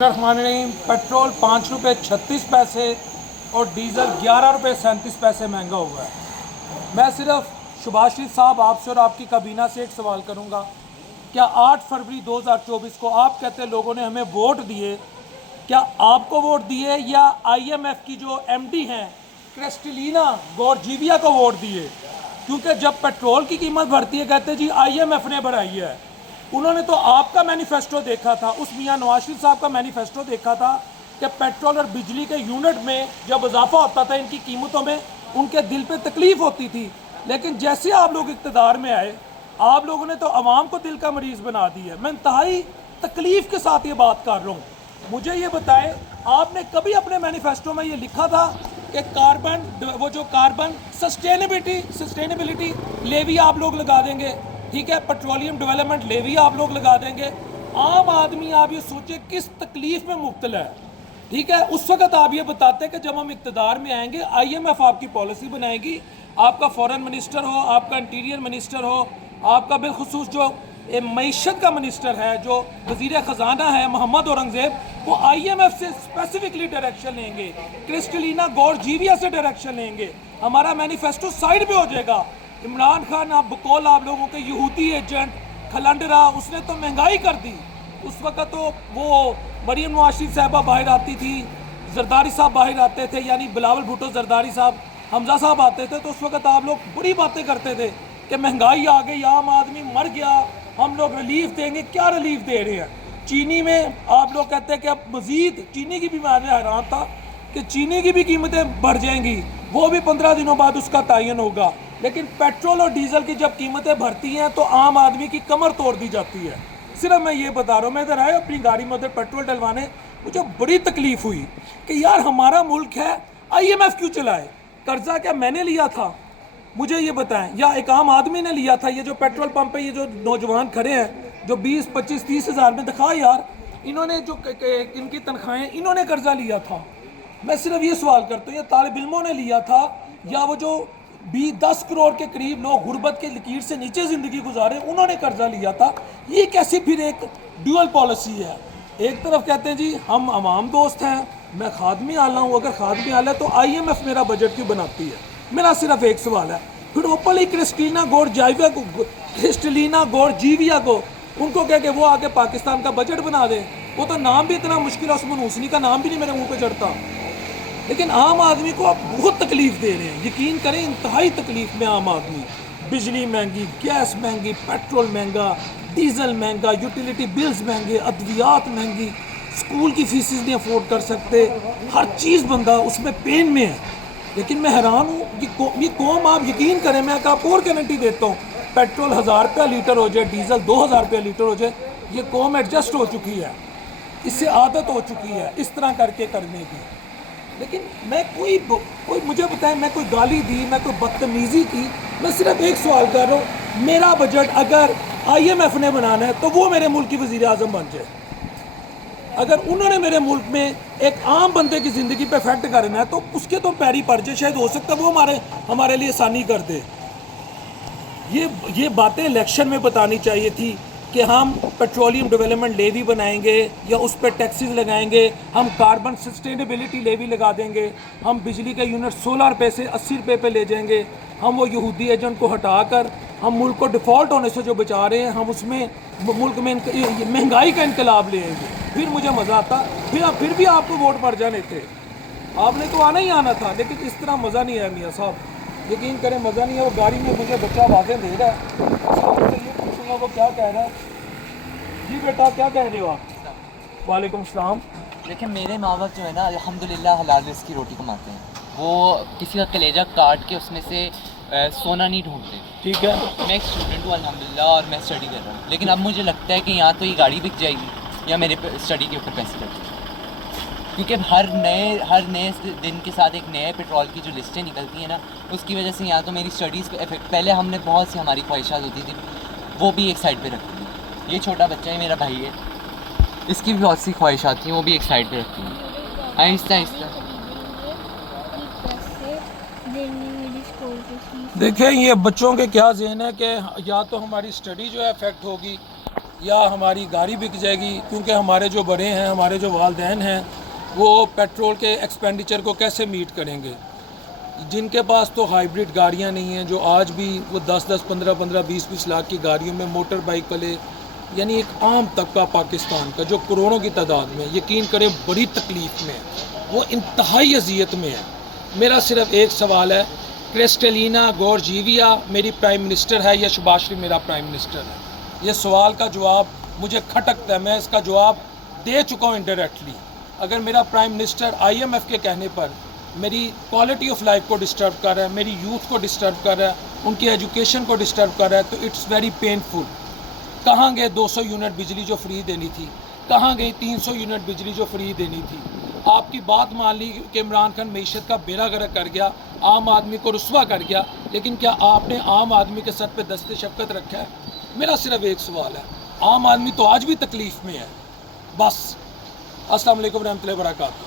रहीम। Petrol 5 रुपये 36 पैसे और डीज़ल 11 रुपये 37 पैसे महंगा हुआ है। मैं सिर्फ शुभाशीष साहब आपसे और आपकी काबीना से एक सवाल करूंगा, क्या 8 फरवरी 2024 को आप कहते लोगों ने हमें वोट दिए, क्या आपको वोट दिए या IMF की जो MD हैं क्रिस्टलिना गॉर्जीविया को वोट दिए? क्योंकि जब पेट्रोल की कीमत बढ़ती है कहते जी IMF ने बढ़ाई है। उन्होंने तो आपका मैनिफेस्टो देखा था, उस मियाँ नवाज शरीफ साहब का मैनिफेस्टो देखा था कि पेट्रोल और बिजली के यूनिट में जब इजाफा होता था इनकी कीमतों में उनके दिल पे तकलीफ होती थी। लेकिन जैसे आप लोग इक़्तिदार में आए, आप लोगों ने तो आवाम को दिल का मरीज़ बना दी है। मैं इंतहाई तकलीफ़ के साथ ये बात कर रहा हूँ। मुझे ये बताएं, आपने कभी अपने मैनिफेस्टो में ये लिखा था कि कार्बन सस्टेनेबिलिटी लेवी आप लोग लगा देंगे, ठीक है, पेट्रोलियम डेवलपमेंट लेवी आप लोग लगा देंगे। आम आदमी आप ये सोचे किस तकलीफ में मुब्तला है, ठीक है। उस वक्त आप ये बताते हैं कि जब हम इक़्तिदार में आएंगे IMF आपकी पॉलिसी बनाएगी, आपका फॉरेन मिनिस्टर हो, आपका इंटीरियर मिनिस्टर हो, आपका बिलखुसूस जो मईशत का मिनिस्टर है, जो वज़ीर ख़जाना है मोहम्मद औरंगज़ेब, वो IMF से स्पेसिफिकली डायरेक्शन लेंगे, क्रिस्टलिना गॉर्जीविया से डायरेक्शन लेंगे। हमारा मैनिफेस्टो साइड पे हो जाएगा। इमरान खान आप बकौल आप लोगों के यहूदी एजेंट खलंडरा, उसने तो महंगाई कर दी। उस वक्त तो वो मरीम नवाज शरीफ साहबा बाहर आती थी, जरदारी साहब बाहर आते थे, यानी बिलावल भुट्टो जरदारी साहब, हमजा साहब आते थे, तो उस वक्त आप लोग बुरी बातें करते थे कि महंगाई आ गई, आम आदमी मर गया, हम लोग रिलीफ देंगे। क्या रिलीफ दे रहे हैं? चीनी में आप लोग कहते हैं कि अब मज़ीद चीनी की भी, मैं हैरान था कि चीनी की भी कीमतें बढ़ जाएंगी, वो भी 15 दिनों बाद उसका तयन होगा। लेकिन पेट्रोल और डीजल की जब कीमतें बढ़ती हैं तो आम आदमी की कमर तोड़ दी जाती है। सिर्फ मैं ये बता रहा हूँ, मैं इधर आया अपनी गाड़ी में उधर पेट्रोल डलवाने, मुझे बड़ी तकलीफ हुई कि यार हमारा मुल्क है, IMF क्यों चलाए? कर्जा क्या मैंने लिया था? मुझे ये बताएं, या एक आम आदमी ने लिया था? ये जो पेट्रोल पंप पे ये जो नौजवान खड़े हैं जो 20, 25, 30 हज़ार में, दिखा यार इन्होंने जो इनकी तनख्वाहें, इन्होंने कर्जा लिया था? मैं सिर्फ ये सवाल करता हूँ, ये तालिब इल्मों ने लिया था या वो जो 10 करोड़ के करीब लोग गुर्बत के लकीर से नीचे ज़िंदगी गुजारे, उन्होंने कर्जा लिया था? ये कैसी फिर एक ड्यूअल पॉलिसी है? एक तरफ कहते हैं जी हम अवाम दोस्त हैं, मैं खादमी आला हूँ, अगर खादमी आला है तो IMF मेरा बजट क्यों बनाती है? मेरा सिर्फ एक सवाल है। फिर ओपनली क्रिस्टलिना गॉर्जीविया को उनको कह के वो आके पाकिस्तान का बजट बना दे। वो तो नाम भी इतना मुश्किल है, उस्मान हुसैनी का नाम भी नहीं मेरे मुंह पे चढ़ता। लेकिन आम आदमी को आप बहुत तकलीफ दे रहे हैं, यकीन करें इंतहाई तकलीफ में आम आदमी। बिजली महंगी, गैस महंगी, पेट्रोल महंगा, डीजल महंगा, यूटिलिटी बिल्स महंगे, अद्वियात महंगी, स्कूल की फीसेस नहीं अफोर्ड कर सकते, हर चीज़ बंदा उसमें पेन में है। लेकिन मैं हैरान हूँ, ये कौम, आप यकीन करें, मैं आपको और गारंटी देता हूँ, पेट्रोल 1000 रुपया लीटर हो जाए, डीजल 2000 रुपया लीटर हो जाए, ये कौम एडजस्ट हो चुकी है, इससे आदत हो चुकी है इस तरह करके करने की। लेकिन मैं कोई मुझे बताएं, मैं कोई गाली दी, मैं कोई बदतमीज़ी की? मैं सिर्फ एक सवाल कर रहा हूँ, मेरा बजट अगर IMF ने बनाना है तो वो मेरे मुल्क की वज़ीर आज़म बन जाए। अगर उन्होंने मेरे मुल्क में एक आम बंदे की ज़िंदगी पे इफेक्ट करना है तो उसके तो पैरी पड़ जाए, शायद हो सकता है वो हमारे लिए आसानी कर दे। ये बातें इलेक्शन में बतानी चाहिए थी कि हम पेट्रोलियम डेवलपमेंट लेवी बनाएंगे या उस पर टैक्सेस लगाएंगे, हम कार्बन सस्टेनेबिलिटी लेवी लगा देंगे, हम बिजली के यूनिट 16 रुपये से 80 रुपये पे ले जाएंगे, हम वो यहूदी एजेंट को हटाकर हम मुल्क को डिफ़ॉल्ट होने से जो बचा रहे हैं, हम उसमें मुल्क में महंगाई का इनकलाब ले आएंगे। फिर मुझे मज़ा आता, फिर भी आपको वोट पड़ जाने थे, आपने तो आना ही आना था। लेकिन इस तरह मज़ा नहीं आया मियाँ साहब, यकीन करें मज़ा नहीं है। वो गाड़ी में मुझे बच्चा आवाज़ें दे रहा है, ये पूछूँगा वो क्या कह रहा है। जी बेटा क्या कह रहे हो आप? वालेकुम सलाम। देखिए मेरे माँ बाप जो है ना अल्हम्दुलिल्लाह हलाल रिज़्क़ की रोटी कमाते हैं, वो किसी का कलेजा काट के उसमें से सोना नहीं ढूंढते। ठीक है, मैं एक स्टूडेंट हूँ अल्हम्दुलिल्लाह और मैं स्टडी कर रहा हूँ, लेकिन अब मुझे लगता है कि यहाँ तो ये गाड़ी बिक जाएगी या मेरे स्टडी के ऊपर पैसे लग जाएंगे, क्योंकि हर नए दिन के साथ एक नए पेट्रोल की जो लिस्टें निकलती हैं ना, उसकी वजह से यहाँ तो मेरी स्टडीज़ पे इफेक्ट। पहले हमने बहुत सी हमारी ख्वाहिशात होती थी वो भी एक साइड पे रख दी। ये छोटा बच्चा है, मेरा भाई है, इसकी भी बहुत सी ख्वाहिशात थी, वो भी एक साइड पे रखती हैं आहिस्ता आहिस्ता। देखें ये बच्चों के क्या ज़हन है कि या तो हमारी स्टडी जो है इफेक्ट होगी या हमारी गाड़ी बिक जाएगी, क्योंकि हमारे जो बड़े हैं, हमारे जो वालिदैन हैं, वो पेट्रोल के एक्सपेंडिचर को कैसे मीट करेंगे। जिनके पास तो हाइब्रिड गाड़ियां नहीं हैं, जो आज भी वो 10-10, 15-15, 20-20 लाख की गाड़ियों में मोटर बाइक वाले, यानी एक आम तबका पाकिस्तान का जो करोड़ों की तादाद में, यकीन करें बड़ी तकलीफ़ में है, वो इंतहाई अजियत में है। मेरा सिर्फ एक सवाल है, क्रिस्टलिना गॉर्जिएवा मेरी प्राइम मिनिस्टर है या शुभाश्री मेरा प्राइम मिनिस्टर है? ये सवाल का जवाब मुझे खटकता है। मैं इसका जवाब दे चुका हूँ इनडायरेक्टली। अगर मेरा प्राइम मिनिस्टर IMF के कहने पर मेरी क्वालिटी ऑफ लाइफ को डिस्टर्ब कर रहा है, मेरी यूथ को डिस्टर्ब कर रहा है, उनकी एजुकेशन को डिस्टर्ब कर रहा है, तो इट्स वेरी पेनफुल। कहाँ गए 200 यूनिट बिजली जो फ्री देनी थी? कहाँ गई 300 यूनिट बिजली जो फ्री देनी थी? आपकी बात मान ली कि इमरान खान मीशत का बेड़ा गर्क कर गया, आम आदमी को रुस्वा कर गया, लेकिन क्या आपने आम आदमी के सर पे दस्ते शफ़क़त रखा है? मेरा सिर्फ एक सवाल है, आम आदमी तो आज भी तकलीफ़ में है। बस। अस्सलाम वालेकुम रहमतुल्लाहि व बरकातहू।